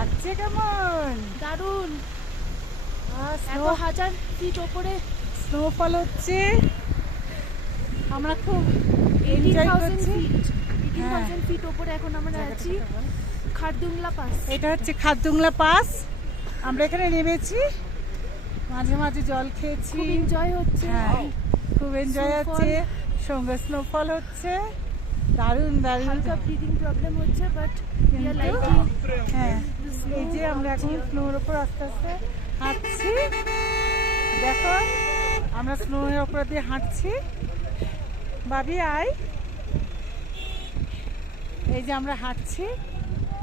লাগছে কেমন? দারুণ। এত স্নো হাজার ফিট ওপরে স্নোফল হচ্ছে, আমরা খুব এনজয় 18,000 করছি। ফিট হ্যাঁ 18,000 ফিট ওপরে এখন আমরা জায়গাটা আছি কোথায় বল? খারদুংলা পাস। এটা হচ্ছে খারদুংলা পাস। আমরা এখানে নেমেছি, মাঝে মাঝে জল খেয়েছি। খুব এনজয় হচ্ছে। হ্যাঁ খুব এনজয় Snowfall। হচ্ছে, সঙ্গে স্নোফল হচ্ছে, দারুণ দারুণ। হালকা ব্রিদিং প্রবলেম হচ্ছে বাট উই আর কিন্তু লাইকিং। হ্যাঁ এই যে আমরা এখন স্নোর ওপর আস্তে আস্তে হাঁটছি, দেখো আমরা স্নোর ওপর দিয়ে হাঁটছি। ভাবি আয়, এই যে আমরা হাঁটছি,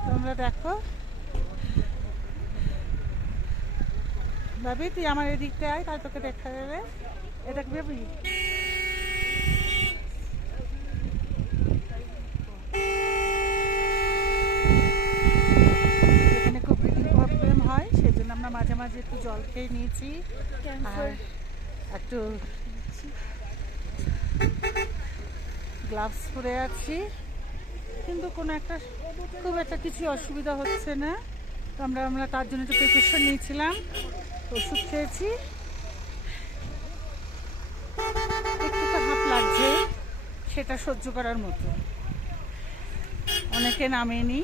তোমরা দেখো। ভাবি তুই আমার এদিকটা আয়, তাই তোকে দেখা যাবে। এটা কি ভাবি? এখানে খুব ব্রিদিং প্রবলেম হয়, সেই জন্য আমরা মাঝে মাঝে একটু জল খেয়ে নিয়েছি আর একটু গ্লাভস পরে আছি, কিন্তু কোনো একটা খুব একটা কিছু অসুবিধা হচ্ছে না। তো আমরা তার জন্য একটু প্রিকশন নিয়েছিলাম, ওষুধ খেয়েছি। একটু তো হাঁপ লাগছে, সেটা সহ্য করার মতো। অনেকে নামেনি,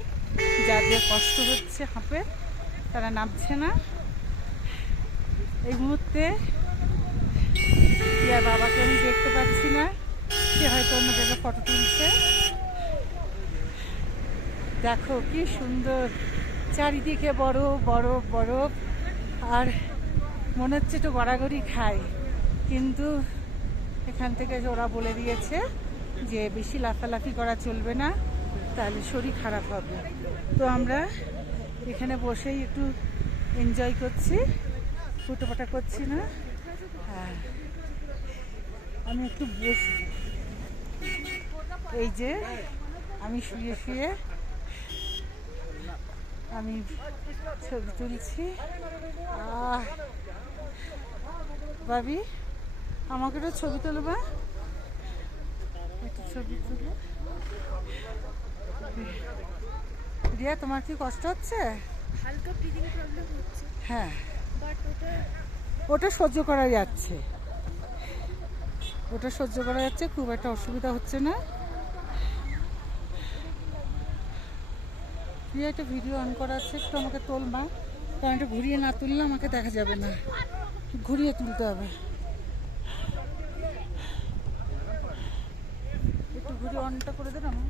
যাদের কষ্ট হচ্ছে হাঁপে তারা নামছে না। এই মুহূর্তে ইয়ার বাবাকে আমি দেখতে পাচ্ছি না, সে হয়তো অন্য জায়গায় ফটো তুলছে। দেখো কি সুন্দর, চারিদিকে বরফ বরফ বরফ, আর মনে হচ্ছে একটু গড়াগড়ি খায়, কিন্তু এখান থেকে ওরা বলে দিয়েছে যে বেশি লাফালাফি করা চলবে না, তাহলে শরীর খারাপ হবে। তো আমরা এখানে বসেই একটু এনজয় করছি, ফুটোপাটা করছি না। হ্যাঁ আমি একটু বসবো, এই যে আমি শুয়ে শুয়ে আমি ছবি তুলছি। ভাবি আমাকে একটু ছবি তুলবা, একটু ছবি তুলো। রিয়া তোমার কি কষ্ট হচ্ছে? হালকা ব্রিদিং প্রবলেম হচ্ছে হ্যাঁ বাট ওটা সহ্য করা যাচ্ছে, ওটা সহ্য করা যাচ্ছে, খুব একটা অসুবিধা হচ্ছে না। রিয়া একটা ভিডিও অন করা আছে, একটু আমাকে তোলবা, কারণ একটু ঘুরিয়ে না তুললে আমাকে দেখা যাবে না, ঘুরিয়ে তুলতে হবে। একটু ঘুরিয়ে অনটা করে দেন আমার।